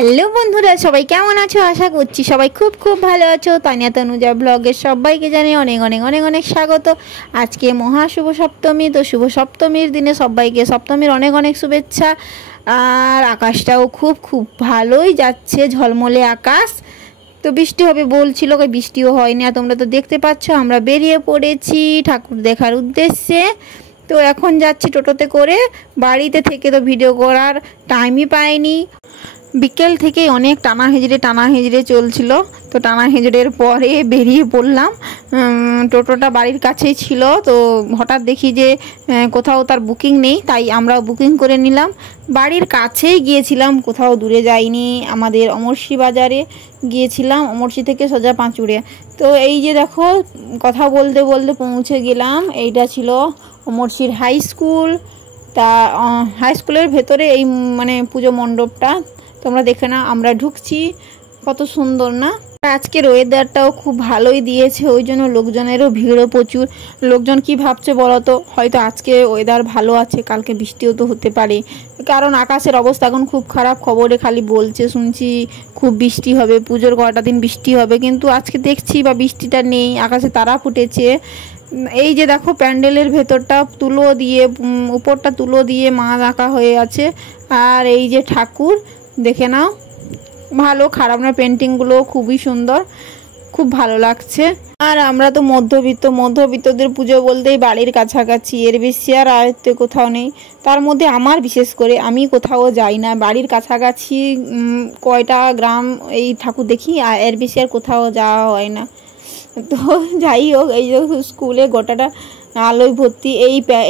Hello বন্ধুরা, সবাই কেমন আছো? আশা করছি সবাই খুব খুব ভালো আছো। তানিয়া তনুজা ব্লগের সবাইকে জানিয়ে অনেক অনেক অনেক অনেক স্বাগত। আজকে মহাশুভ সপ্তমী, তো শুভ সপ্তমীর দিনে সবাইকে সপ্তমীর অনেক অনেক শুভেচ্ছা। আর আকাশটাও খুব খুব ভালোই যাচ্ছে, ঝলমলে আকাশ। তো বৃষ্টি হবে বলছিল, বৃষ্টিও হয়নি। আর তোমরা তো দেখতে পাচ্ছ আমরা বেরিয়ে পড়েছি ঠাকুর দেখার উদ্দেশ্যে। তো এখন যাচ্ছি টোটোতে করে। বাড়িতে থেকে তো ভিডিও করার টাইমই পাইনি। বিকেল থেকে অনেক টানা হেঁচড়ে চলছিল। তো টানা হেঁচড়ের পরে বেরিয়ে পড়লাম। টোটোটা বাড়ির কাছেই ছিল, তো হঠাৎ দেখি যে কোথাও তার বুকিং নেই, তাই আমরা বুকিং করে নিলাম। বাড়ির কাছেই গিয়েছিলাম, কোথাও দূরে যাইনি। আমাদের অমরশি বাজারে গিয়েছিলাম, অমরশি থেকে সোজা পাঁচুড়ে। তো এই যে দেখো, কথা বলতে বলতে পৌঁছে গেলাম। এইটা ছিল অমরশির হাই স্কুল। তা হাই স্কুলের ভেতরে এই মানে পুজো মণ্ডপটা তোমরা দেখে না, আমরা ঢুকছি। কত সুন্দর না? আজকের ওয়েদারটাও খুব ভালোই দিয়েছে, ওই জন্য লোকজনেরও ভিড়ও প্রচুর। লোকজন কি ভাবছে বলো তো, হয়তো আজকে ওয়েদার ভালো আছে, কালকে বৃষ্টিও তো হতে পারে। কারণ আকাশের অবস্থা এখন খুব খারাপ, খবরে খালি বলছে, শুনছি খুব বৃষ্টি হবে, পুজোর কটা দিন বৃষ্টি হবে। কিন্তু আজকে দেখছি বা বৃষ্টিটা নেই, আকাশে তারা ফুটেছে। এই যে দেখো, প্যান্ডেলের ভেতরটা তুলো দিয়ে, উপরটা তুলো দিয়ে মা আঁকা হয়ে আছে। আর এই যে ঠাকুর, দেখে নাও, ভালো খারাপ না, পেন্টিংগুলো খুবই সুন্দর, খুব ভালো লাগছে। আর আমরা তো মধ্যবিত্তদের পুজো বলতেই বাড়ির কাছাকাছি, এর বেশি আর আয়ত্তে কোথাও নেই। তার মধ্যে আমার বিশেষ করে আমি কোথাও যাই না, বাড়ির কাছাকাছি কয়টা গ্রাম এই ঠাকুর দেখি, আর এর বেশি আর কোথাও যাওয়া হয় না। তো যাই হোক, এই যে স্কুলে গোটাটা আলোয় ভর্তি।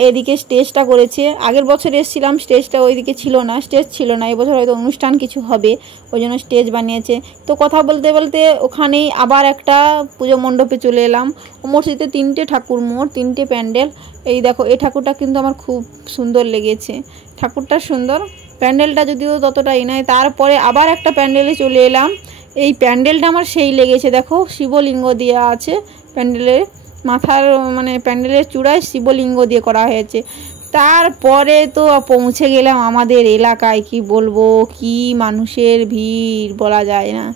এদিকে স্টেজটা করেছে। আগের বছর এসেছিলাম, স্টেজটা ওইদিকে ছিল না, স্টেজ ছিল না। এবছর হয়তো অনুষ্ঠান কিছু হবে, ওই জন্য স্টেজ বানিয়েছে। তো কথা বলতে বলতে ওখানেই আবার একটা পুজো মণ্ডপে চলে এলাম। মসজিদে 3টে ঠাকুর, মোট 3টে প্যান্ডেল। এই দেখো, এই ঠাকুরটা কিন্তু আমার খুব সুন্দর লেগেছে। ঠাকুরটা সুন্দর, প্যান্ডেলটা যদিও ততটাই নয়। তারপরে আবার একটা প্যান্ডেলে চলে এলাম। এই প্যান্ডেলটা আমার সেই লেগেছে, দেখো শিবলিঙ্গ দেওয়া আছে প্যান্ডেলের মাথার, মানে প্যান্ডেলের চূড়ায় শিবলিঙ্গ দিয়ে করা হয়েছে। তারপরে তো পৌঁছে গেলাম আমাদের এলাকায়। কি বলবো, কি মানুষের ভিড় বলা যায় না।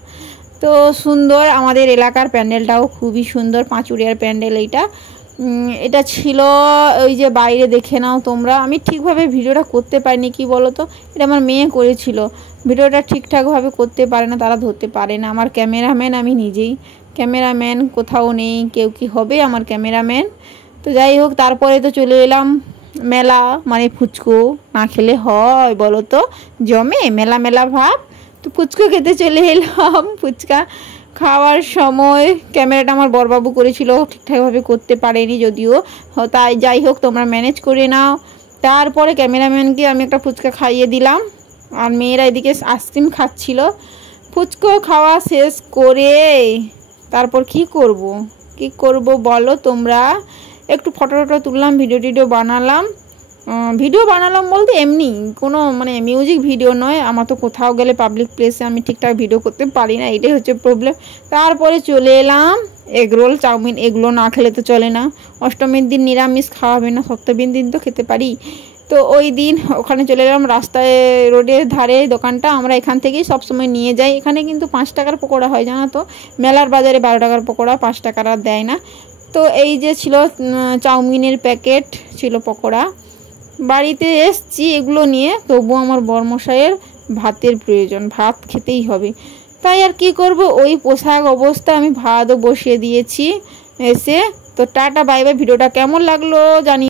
তো সুন্দর, আমাদের এলাকার প্যান্ডেলটাও খুবই সুন্দর, পাঁচুড়িয়ার প্যান্ডেল। এটা ছিল ওই যে বাইরে, দেখে নাও তোমরা। আমি ঠিকভাবে ভিডিওটা করতে পারিনি, কি বলো তো, এটা আমার মেয়ে করেছিল। ভিডিওটা ঠিকঠাকভাবে করতে পারে না, তারা ধরতে পারে না। আমার ক্যামেরাম্যান আমি নিজেই, ক্যামেরাম্যান কোথাও নেই, কেউ কি হবে আমার ক্যামেরাম্যান। তো যাই হোক, তারপরে তো চলে এলাম মেলা, মানে ফুচকো না খেলে হয় বলো তো, জমে মেলা মেলা ভাব। তো ফুচকো খেতে চলে এলাম। ফুচকা খাওয়ার সময় ক্যামেরাটা আমার বড়বাবু করেছিল, ঠিকঠাকভাবে করতে পারেনি যদিও, তাই যাই হোক তোমরা ম্যানেজ করে নাও। তারপরে ক্যামেরাম্যানকে আমি একটা ফুচকা খাইয়ে দিলাম, আর মেয়েরা এদিকে আইসক্রিম খাচ্ছিল। ফুচকো খাওয়া শেষ করে তারপর কি করব বলো তোমরা। একটু ফটো তুললাম, ভিডিও বানালাম বলতে এমনি কোনো মানে মিউজিক ভিডিও নয়। আমার তো কোথাও গেলে পাবলিক প্লেসে আমি ঠিকঠাক ভিডিও করতে পারি না, এটাই হচ্ছে প্রবলেম। তারপরে চলে এলাম এগরোল, চাউমিন, এগুলো না খেলে তো চলে না। অষ্টমীর দিন নিরামিষ খাওয়া হবে না, সপ্তমীর দিন তো খেতে পারি। তো ওই দিন ওখানে চলে এলাম, রাস্তায় রোডের ধারে দোকানটা, আমরা এখান থেকেই সবসময় নিয়ে যাই। এখানে কিন্তু 5 টাকার পকোড়া হয়, জানো তো। মেলার বাজারে 12 টাকার পকোড়া, 5 টাকার আর দেয় না। তো এই যে ছিল চাউমিনের প্যাকেট, ছিল পকোড়া। বাড়িতে এসছি এগুলো নিয়ে, তবুও আমার বরমশাইয়ের ভাতের প্রয়োজন, ভাত খেতেই হবে। তাই আর কি করব, ওই পোশাক অবস্থা আমি ভাতও বসিয়ে দিয়েছি এসে। তো টাটা বাই বাই। ভিডিওটা কেমন লাগলো জানি।